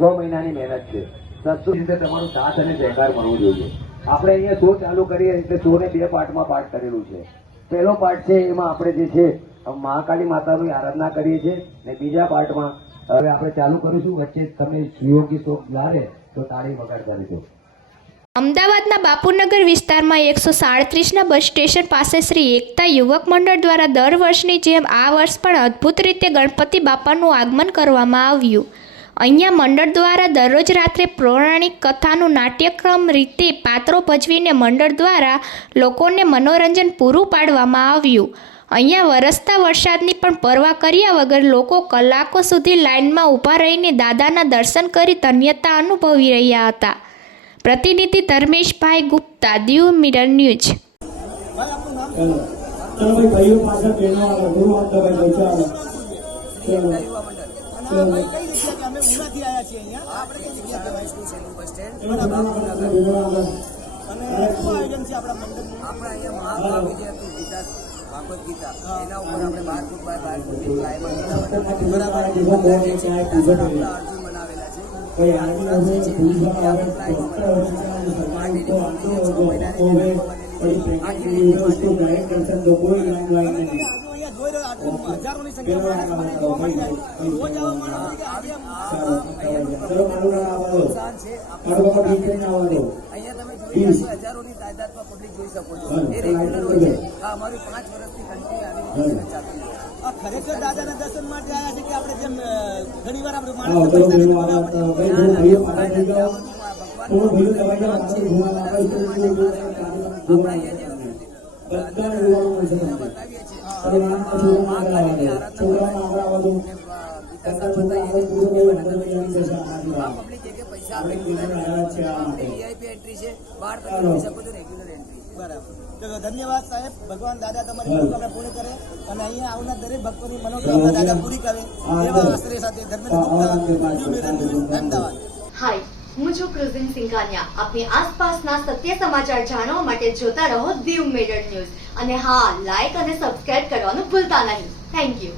6 મહિનાની મહેનત છે. સસ્તું રીતે તમારો સાથ અને સહકાર મળવો જોઈએ. આપણે અહીંયા શો ચાલુ કરીએ એટલે શોને 2 પાર્ટમાં પાર્ટ કરેલું છે. પહેલો પાર્ટ છે એમાં આપણે જે છે મહાકાળી માતાની આરાધના કરીએ છીએ ને બીજા પાર્ટમાં હવે આપણે ચાલુ કરીશું. વચ્ચે તમે સુયોગી શોક લાવે તો તાળી વગાડતા રહેજો. અમદાવાદના બાપુનગર વિસ્તારમાં 137ના બસ સ્ટેશન પાસે શ્રી એકતા યુવક મંડળ દ્વારા દર વર્ષની જેમ આ વર્ષ પણ અદ્ભુત રીતે ગણપતિ બાપાનું આગમન કરવામાં આવ્યું. અહીંયા મંડળ દ્વારા દરરોજ રાત્રે પૌરાણિક કથાનું નાટ્યક્રમ રીતે પાત્રો ભજવીને મંડળ દ્વારા લોકોને મનોરંજન પૂરું પાડવામાં આવ્યું. અહીંયા વરસતા વરસાદની પણ પરવા કર્યા વગર લોકો કલાકો સુધી લાઇનમાં ઊભા રહીને દાદાના દર્શન કરી ધન્યતા અનુભવી રહ્યા હતા. પ્રતિનિધિ ધર્મેશભાઈ ગુપ્તા, દીવ મિરર ન્યૂઝ. ભાગવત ગીતા એના ઉપર આપણે 12 ફૂટ બાય 12 ફૂટ અર્જુન બનાવેલા છે. હજારોની તાદાદમાં પબ્લિક જોઈ શકો છો. એ રેગ્યુલર હોય છે. આ અમારી 5 વર્ષથી કન્ટિન્યુ આવી રીતે ચાલતી છે. ખરેખર દાદાના દર્શન માટે આવ્યા છે કે આપણે જેમ ઘણી વાર આપણે પૈસા વીઆઈપી એન્ટ્રી છે 12 જોઈ શકો છો રેગ્યુલર એન્ટ્રી. બરાબર. ચલો ધન્યવાદ સાહેબ. ભગવાન દાદા તમારી મનોકામના પૂરી કરે અને અહીંયા આવનાર દરેક ભક્તોની મનોકામના દાદા પૂરી કરે એવા આશ્રય સાથે અમદાવાદ. હાય, હું છું ક્રુઝિન સિંઘાનિયા. આપની આસપાસના સત્ય સમાચાર જાણવા માટે જોતા રહો દીવ મિરર ન્યૂઝ અને હા, લાઈક અને સબસ્ક્રાઇબ કરવાનું ભૂલતા નહીં. Thank you.